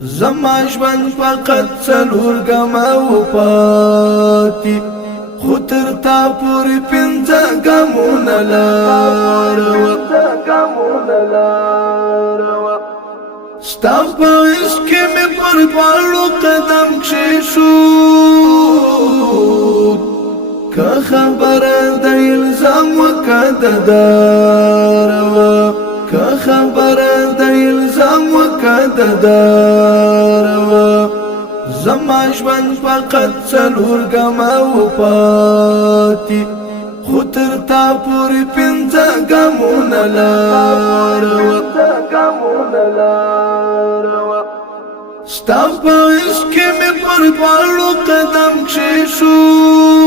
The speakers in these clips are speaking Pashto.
زما ژوند فقط څلور ګامه پاتې خو تر تا پورې پنځه ګامونه لاره ستا په عشق کې مې پر دواړو قدم کښېښود که خبره د الزام وکه د داره که خبره د الزام وکه د داره زما ژوند فقط څلور ګامه پاتې خو تر تا پورې پنځه ګامونه لاره ستا په عشق کې مې پر دواړو قدم کښېښود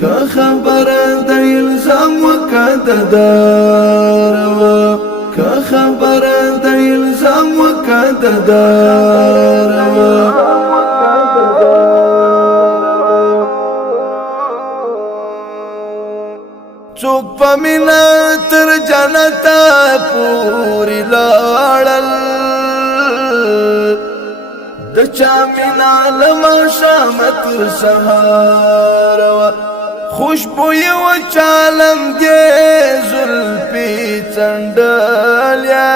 که خبره د الزام وکه د داره که خبره د الزام وکه د داره څوک په مینا تر جنته پورې لاړل د چا مینا له ماښامه تر سهاره وه خوشبویه و چالم دې زلفې څنډلې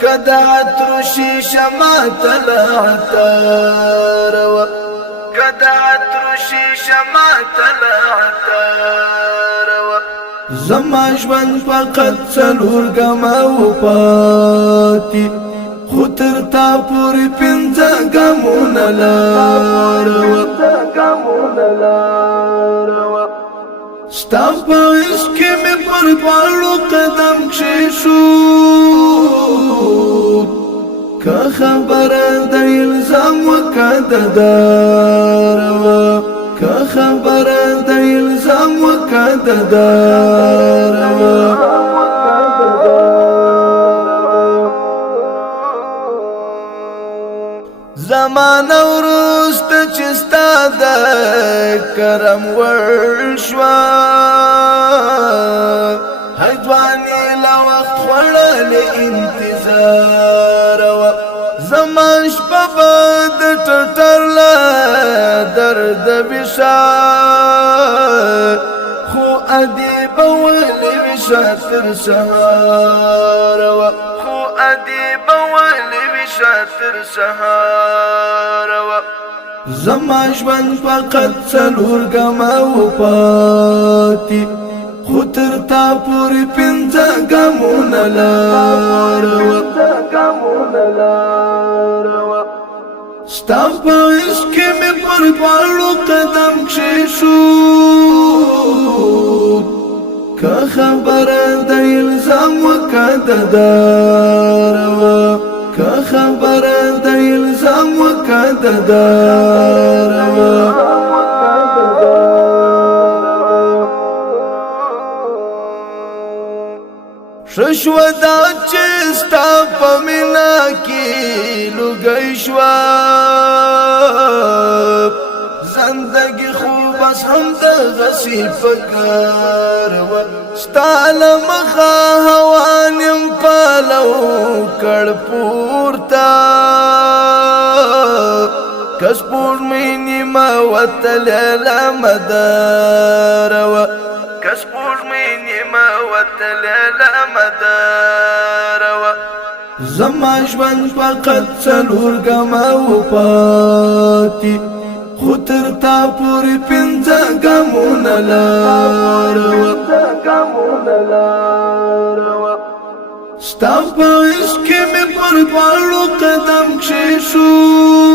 که د عطرو شیشه ماته له عطاره وه که د عطرو شیشه ماته له عطاره وه زما ژوند فقط څلور ګامه پاتې خو تر تا پورې پنځه ګامونه لاره ستا په عشق کې مې پر دواړو قدم کښېښود که خبره د الزام وکه د داره که خبره د الزام وکه د داره زمانه وروسته چې ستا د کرم وړ شوه ځواني له وخت خوړلې انتظار وه زما شپه به د ټټر له درده ویښه خو ادې به ولې ویښه تر سهار وه خو ادې به ولې ویښه تر سهار وه زما ژوند فقط څلور ګامه پاتې خو تر تا پورې پنځه ګامونه لاره ستا په عشق کې مې پر دواړو قدم کښېښود که خبره د الزام وکه د داره که خبره د الزام وکه د داره ښه شوه دا چې ستا په مینا کې لوګی شوه زندګي خو بس همدغسې په کار وه ستا له مخه هوان یم پلو کړ پورته که سپوږمۍ نیمه وتلې له مداره وه که سپوږمۍ نیمه وتلې له مداره وه زما ژوند فقط څلور ګامه پاتې خو تر تا پورې پنځه ګامونه لاره ستا په عشق کې مې پر دواړو قدم کښېښود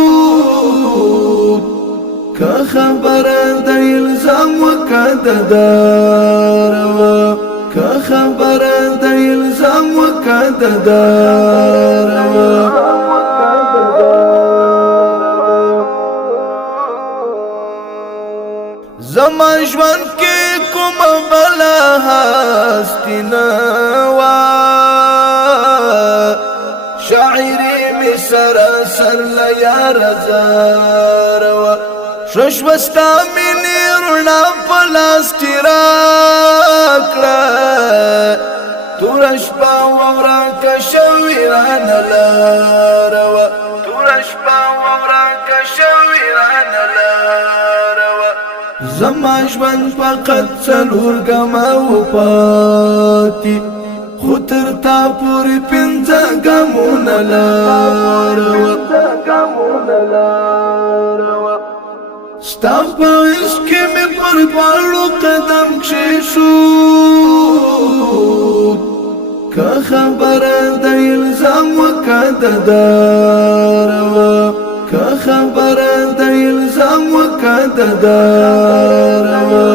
که خبره د الزام وکه د داره که خبره د الزام وکه د داره زما ژوند کې کومه بله هستي نه وه شاعري مې سراسر له یاره زاره وه ښه شوه ستا مینې رڼا په لاس کې راکړه توره شپه واوره که کشویران لاروا تورش با وورا کشویران لاروا زما ژوند فقط څلور ګامه وپاتې خو تر تا پورې پنځه ګامونه لاروا ستا په عشق کې مې پر دواړو قدم کښېښود که خبره د الزام وکړه د داروا که خبره د الزام وکړه د داروا